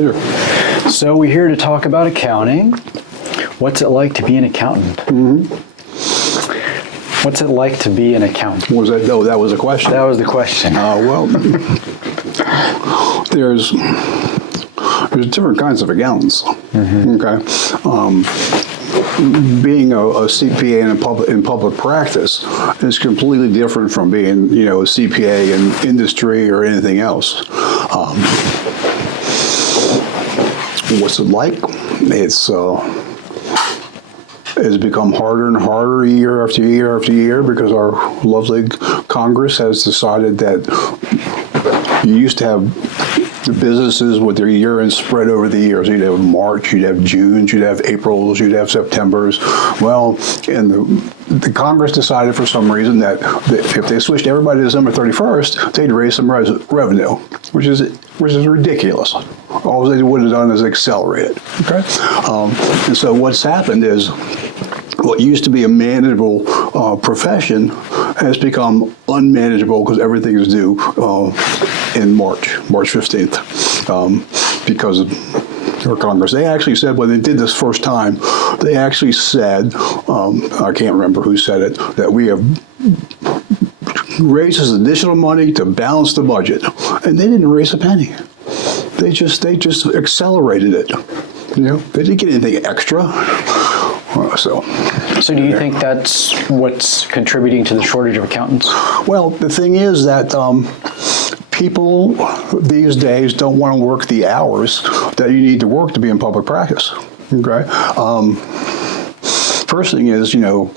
pleasure. So we're here to talk about accounting. What's it like to be an accountant? What's it like to be an accountant? Was that? No, that was a question. That was the question. Well, there's different kinds of accountants. Okay. Being a CPA in public practice is completely different from being, a CPA in industry or anything else. What's it like? It's become harder and harder year after year after year because our lovely Congress has decided that you used to have the businesses with their year-end spread over the years. You'd have March, you'd have June, you'd have Aprils, you'd have Septembers. Well, and the Congress decided for some reason that if they switched everybody to December 31st, they'd raise some revenue, which is ridiculous. All they would have done is accelerate it. Okay, and so what's happened is what used to be a manageable profession has become unmanageable because everything is due in March 15th, because of our Congress. They actually said when they did this first time, they actually said, I can't remember who said it, that we have raised this additional money to balance the budget, and they didn't raise a penny. They just accelerated it. They didn't get anything extra. So do you think that's what's contributing to the shortage of accountants? Well, the thing is that people these days don't want to work the hours that you need to work to be in public practice. Okay. First thing is, you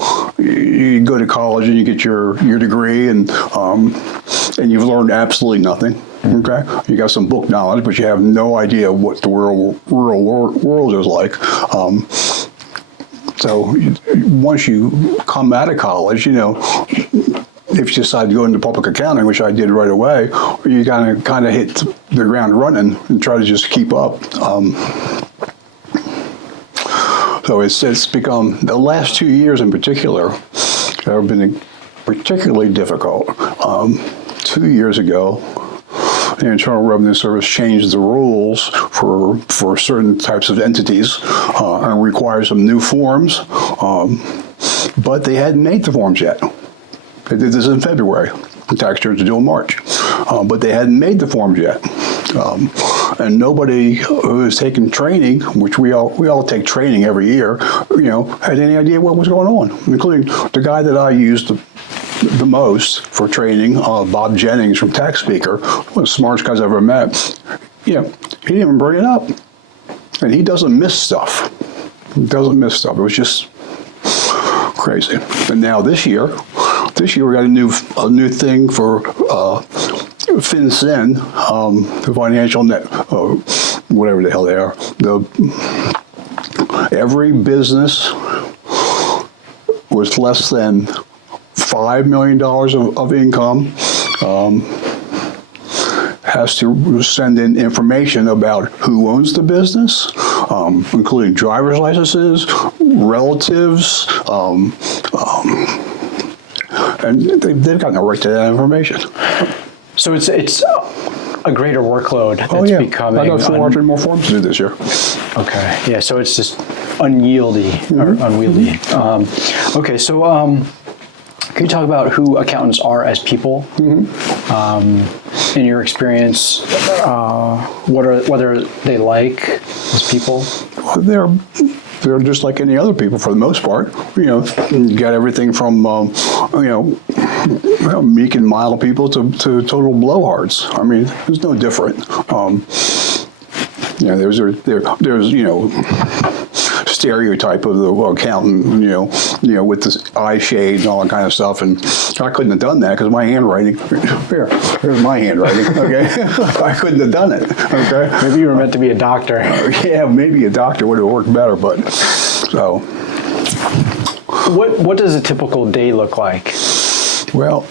go to college and you get your degree, and you've learned absolutely nothing. Okay, you got some book knowledge, but you have no idea what the real world is like. So once you come out of college, if you decide to go into public accounting, which I did right away, you kind of hit the ground running and try to just keep up. So it's become, the last 2 years in particular have been particularly difficult. 2 years ago, the Internal Revenue Service changed the rules for certain types of entities and required some new forms, but they hadn't made the forms yet. They did this in February. The tax returns are due in March, but they hadn't made the forms yet. And nobody who has taken training, which we all take training every year, had any idea what was going on, including the guy that I used the most for training, Bob Jennings from Tax Speaker, one of the smartest guys I've ever met. He didn't even bring it up. And he doesn't miss stuff. It was just crazy. And now this year we got a new thing for FinCEN, the financial net, whatever the hell they are. Every business with less than $5 million of income has to send in information about who owns the business, including driver's licenses, relatives, and they've got no right to that information. So it's a greater workload that's becoming. I got 400 more forms to do this year. Okay, yeah, so it's just unwieldy. Okay, so can you talk about who accountants are as people? In your experience, what are they like as people? Well, they're just like any other people for the most part. You got everything from meek and mild people to total blowhards. I mean, there's no different. There's stereotype of the accountant, with the eye shade and all that kind of stuff. And I couldn't have done that because my handwriting, here's my handwriting, okay? I couldn't have done it, okay? Maybe you were meant to be a doctor. Yeah, maybe a doctor would have worked better, but so. What does a typical day look like? Well,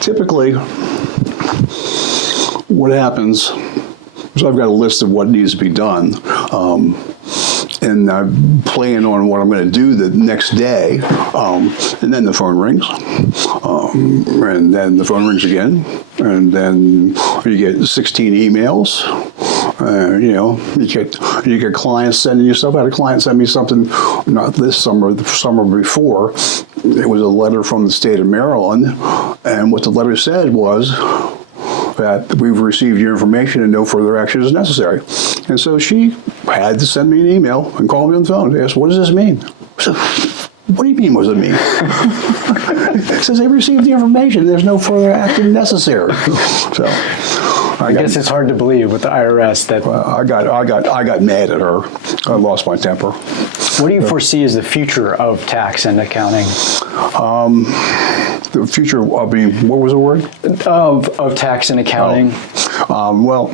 typically, what happens, so I've got a list of what needs to be done, and I'm planning on what I'm going to do the next day, and then the phone rings, and then the phone rings again, and then you get 16 emails. You get clients sending you stuff. I had a client send me something, not this summer, the summer before. It was a letter from the state of Maryland, and what the letter said was that we've received your information and no further action is necessary. And so she had to send me an email and call me on the phone and ask, what does this mean? I said, what do you mean, what does it mean? It says they received the information. There's no further action necessary. So I guess it's hard to believe with the IRS that. I got mad at her. I lost my temper. What do you foresee as the future of tax and accounting? The future, I mean, what was the word? Of tax and accounting. Well,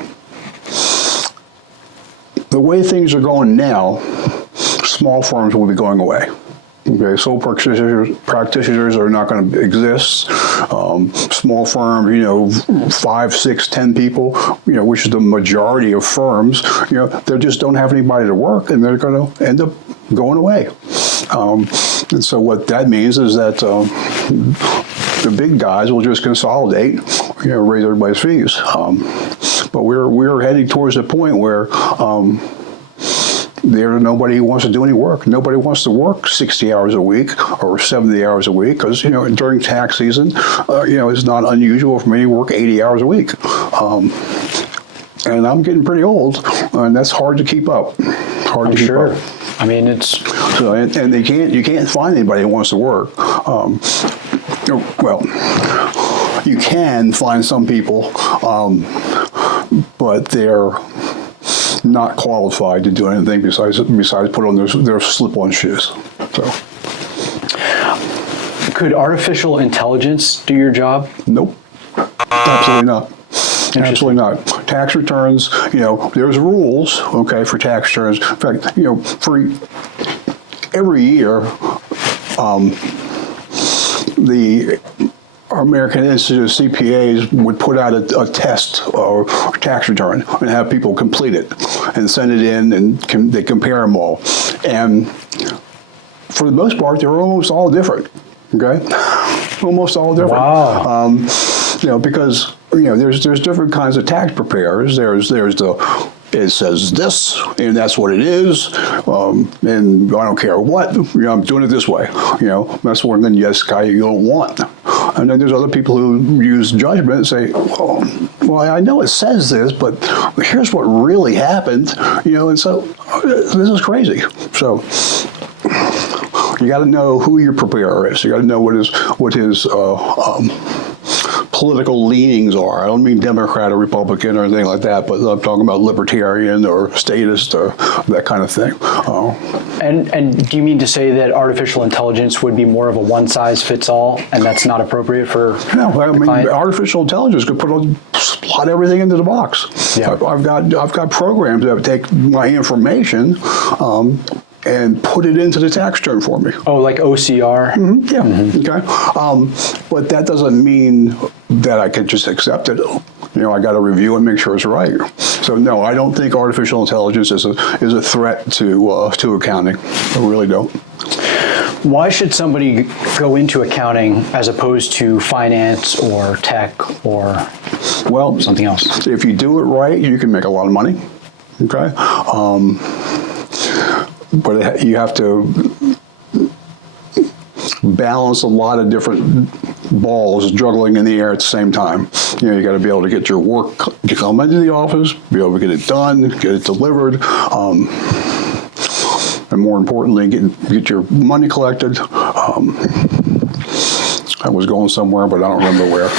the way things are going now, small firms will be going away. Okay, sole practitioners are not going to exist. Small firms, 5, 6, 10 people, which is the majority of firms, they just don't have anybody to work, and they're going to end up going away. And so what that means is that the big guys will just consolidate, raise everybody's fees. But we're heading towards the point where there's nobody who wants to do any work. Nobody wants to work 60 hours a week or 70 hours a week because, during tax season, it's not unusual for me to work 80 hours a week. And I'm getting pretty old, and that's hard to keep up. Hard to keep up. I mean, it's... So, and you can't find anybody who wants to work. Well, you can find some people, but they're not qualified to do anything besides put on their slip-on shoes. So, could artificial intelligence do your job? Nope, absolutely not. Absolutely not. Tax returns, there's rules, okay, for tax returns. In fact, for every year, the American Institute of CPAs would put out a test or tax return and have people complete it and send it in, and they compare them all. And for the most part, they're almost all different, okay? Almost all different. Wow. Because there's different kinds of tax preparers. There's the it says this, and that's what it is, and I don't care what. I'm doing it this way. That's one thing, yes, guy you don't want. And then there's other people who use judgment and say, well, I know it says this, but here's what really happened. And so this is crazy. So you got to know who your preparer is. You got to know what his political leanings are. I don't mean Democrat or Republican or anything like that, but I'm talking about libertarian or statist or that kind of thing. And do you mean to say that artificial intelligence would be more of a one-size-fits-all, and that's not appropriate for client? Artificial intelligence could plot everything into the box. Yeah. I've got programs that take my information and put it into the tax return for me. Oh, like OCR? Mm-hmm. Yeah. Mm-hmm. Okay. But that doesn't mean that I could just accept it. I got to review it and make sure it's right. So no, I don't think artificial intelligence is a threat to accounting. I really don't. Why should somebody go into accounting as opposed to finance or tech or something else? If you do it right, you can make a lot of money. Okay. But you have to balance a lot of different balls juggling in the air at the same time. You got to be able to get your work, come into the office, be able to get it done, get it delivered, and more importantly, get your money collected. I was going somewhere, but I don't remember where.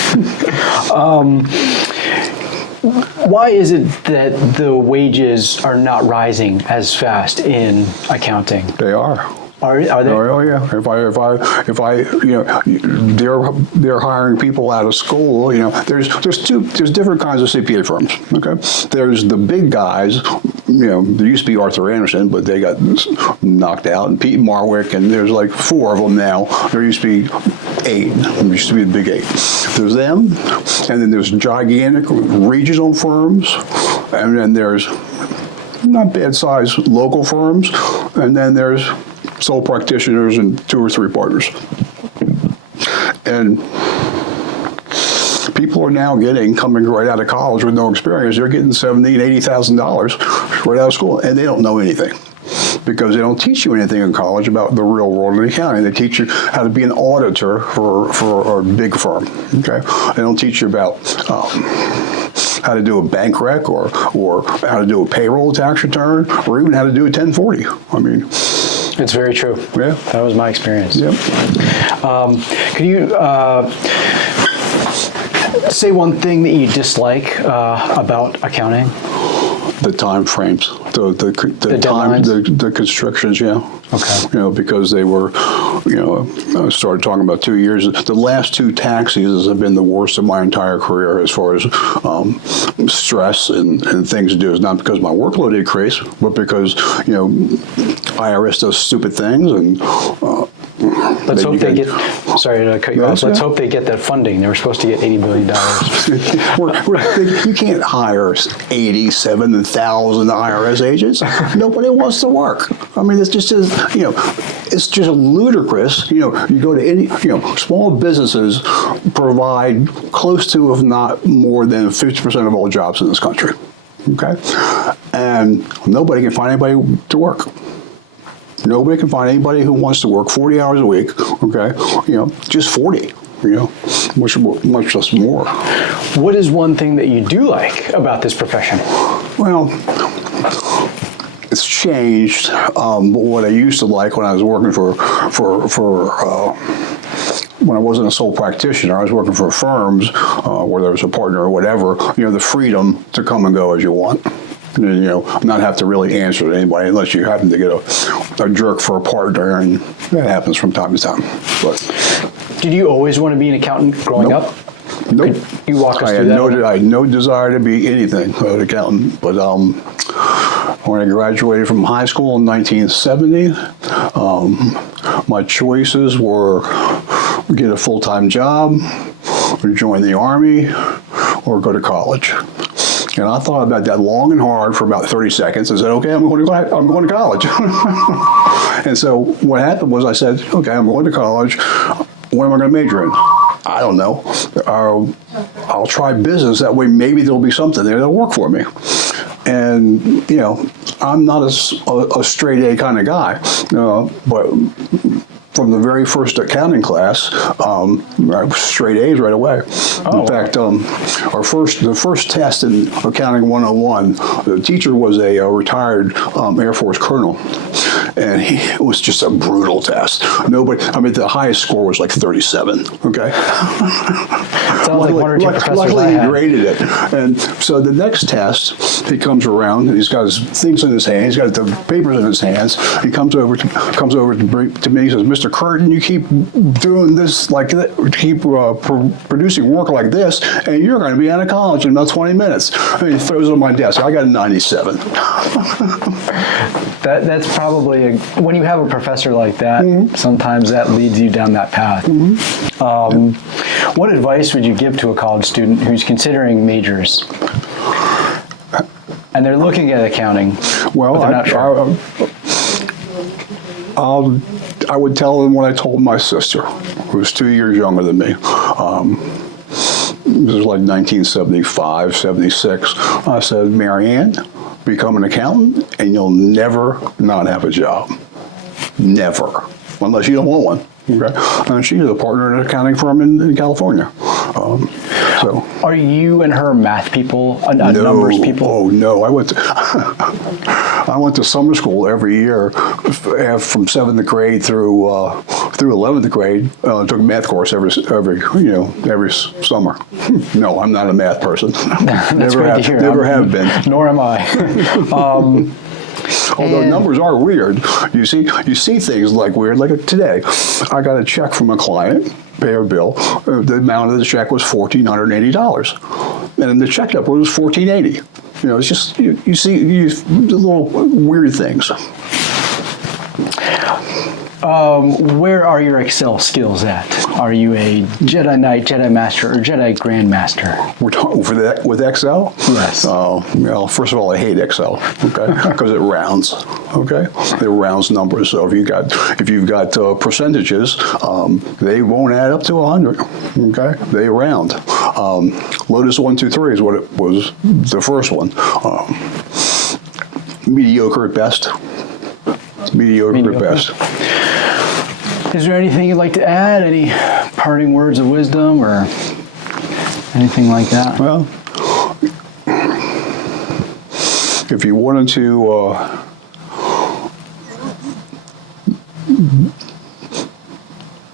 Why is it that the wages are not rising as fast in accounting? They are. Are they? Oh yeah. If I, they're hiring people out of school. There's different kinds of CPA firms. Okay. There's the big guys. There used to be Arthur Anderson, but they got knocked out, and Pete Marwick, and there's like 4 of them now. There used to be 8. There used to be the big 8. There's them, and then there's gigantic regional firms, and then there's not bad sized local firms, and then there's sole practitioners and 2 or 3 partners. And people are now coming right out of college with no experience. They're getting $70,000 and $80,000 right out of school, and they don't know anything. Because they don't teach you anything in college about the real world of accounting. They teach you how to be an auditor for a big firm. Okay, they don't teach you about how to do a bank rec or how to do a payroll tax return or even how to do a 1040. I mean, it's very true. Yeah, that was my experience. Yep. Could you say one thing that you dislike about accouning? The time frames, the time, the constrictions, yeah. Okay. Because they were, I started talking about 2 years. The last 2 tax seasons have been the worst of my entire career as far as stress and things to do. It's not because my workload increased, but because, IRS does stupid things and let's hope they get. Sorry to cut you off. Let's hope they get that funding. They were supposed to get $80 billion. You can't hire 87,000 IRS agents. Nobody wants to work. I mean, it's just it's just ludicrous. You go to any, small businesses provide close to, if not more than 50% of all jobs in this country. Okay, and nobody can find anybody to work. Nobody can find anybody who wants to work 40 hours a week, okay? Just 40, much less more. What is one thing that you do like about this profession? Well, it's changed. But what I used to like when I was working when I wasn't a sole practitioner, I was working for firms where there was a partner or whatever, the freedom to come and go as you want. And, not have to really answer to anybody unless you happen to get a jerk for a partner, and that happens from time to time. But did you always want to be an accountant growing up? Nope. Could you walk us through that? I had no desire to be anything an accountant, but when I graduated from high school in 1970, my choices were get a full-time job, or join the Army, or go to college. And I thought about that long and hard for about 30 seconds and said, okay, I'm going to college. And so what happened was I said, okay, I'm going to college. What am I going to major in? I don't know. I'll try business. That way maybe there'll be something there that'll work for me. And, I'm not a straight A kind of guy, but from the very first accounting class, straight A's right away. In fact, the first test in Accounting 101, the teacher was a retired Air Force colonel, and it was just a brutal test. The highest score was like 37. Okay. Sounds like one or two professors luckily he graded it, and so the next test, he comes around, and he's got his things in his hand, he's got the papers in his hands. He comes over to me. He says, "Mr. Curtin, you keep doing this like that, keep producing work like this, and you're going to be out of college in about 20 minutes." And he throws it on my desk. I got a 97. That's probably when you have a professor like that. Mm-hmm. Sometimes that leads you down that path. Mm-hmm. What advice would you give to a college student who's considering majors and they're looking at accounting? Well, but they're not sure? I would tell them what I told my sister, who was 2 years younger than me. This was like 1975, 76. I said, "Marianne, become an accountant and you'll never not have a job. Never. Unless you don't want one." Okay? And she's a partner in an accounting firm in California. Are you and her math people, numbers people? Oh, no. I went to summer school every year from 7th grade through 11th grade. Took a math course every summer. No, I'm not a math person. Never have been. Nor am I. Although numbers are weird. You see things like weird. Like today, I got a check from a client, pay her bill. The amount of the check was $1,480, and the check number was $1,480. It's just you see little weird things. Where are your Excel skills at? Are you a Jedi Knight, Jedi Master, or Jedi Grandmaster? We're talking with Excel? Yes. Well, first of all, I hate Excel, okay, because it rounds, okay? It rounds numbers. So if you've got percentages, they won't add up to 100, okay? They round. Lotus 123 is what it was, the first one. Mediocre at best. Mediocre at best. Is there anything you'd like to add? Any parting words of wisdom or anything like that? Well, if you wanted to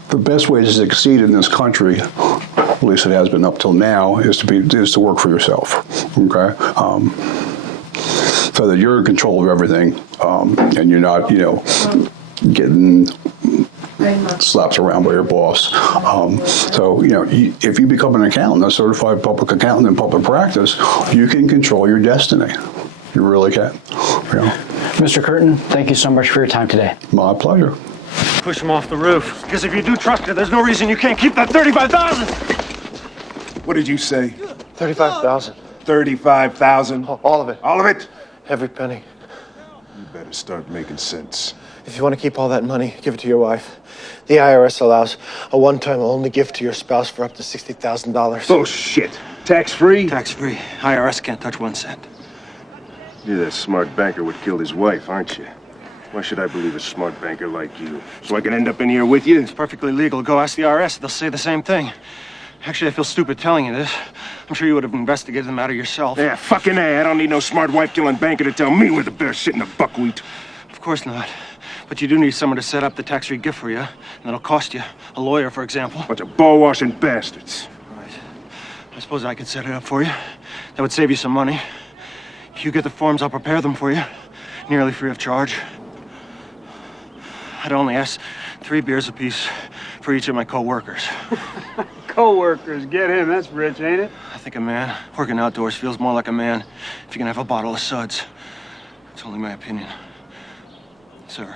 the best way to succeed in this country, at least it has been up till now, is to work for yourself. Okay, so that you're in control of everything, and you're not, getting slapped around by your boss. So, if you become an accountant, a certified public accountant in public practice, you can control your destiny. You really can. Mr. Curtin, thank you so much for your time today. My pleasure. Push him off the roof. Because if you do trust her, there's no reason you can't keep that 35,000. What did you say? 35,000. 35,000? All of it. All of it? Every penny. You better start making sense. If you want to keep all that money, give it to your wife. The IRS allows a one-time only gift to your spouse for up to $60,000. Bullshit. Tax-free? Tax-free. IRS can't touch 1 cent. You're that smart banker what killed his wife, aren't you? Why should I believe a smart banker like you? So I can end up in here with you? It's perfectly legal. Go ask the IRS. They'll say the same thing. Actually, I feel stupid telling you this. I'm sure you would have investigated the matter yourself. Yeah, fucking A. I don't need no smart wife-killing banker to tell me where the bear's shitting the buckwheat. Of course not. But you do need someone to set up the tax-free gift for you. And that'll cost you. A lawyer, for example. Bunch of ball-washing bastards. Right. I suppose I could set it up for you. That would save you some money. If you get the forms, I'll prepare them for you. Nearly free of charge. I'd only ask 3 beers apiece for each of my co-workers. Co-workers, get him. That's rich, ain't it? I think a man working outdoors feels more like a man if you can have a bottle of suds. It's only my opinion. Sir.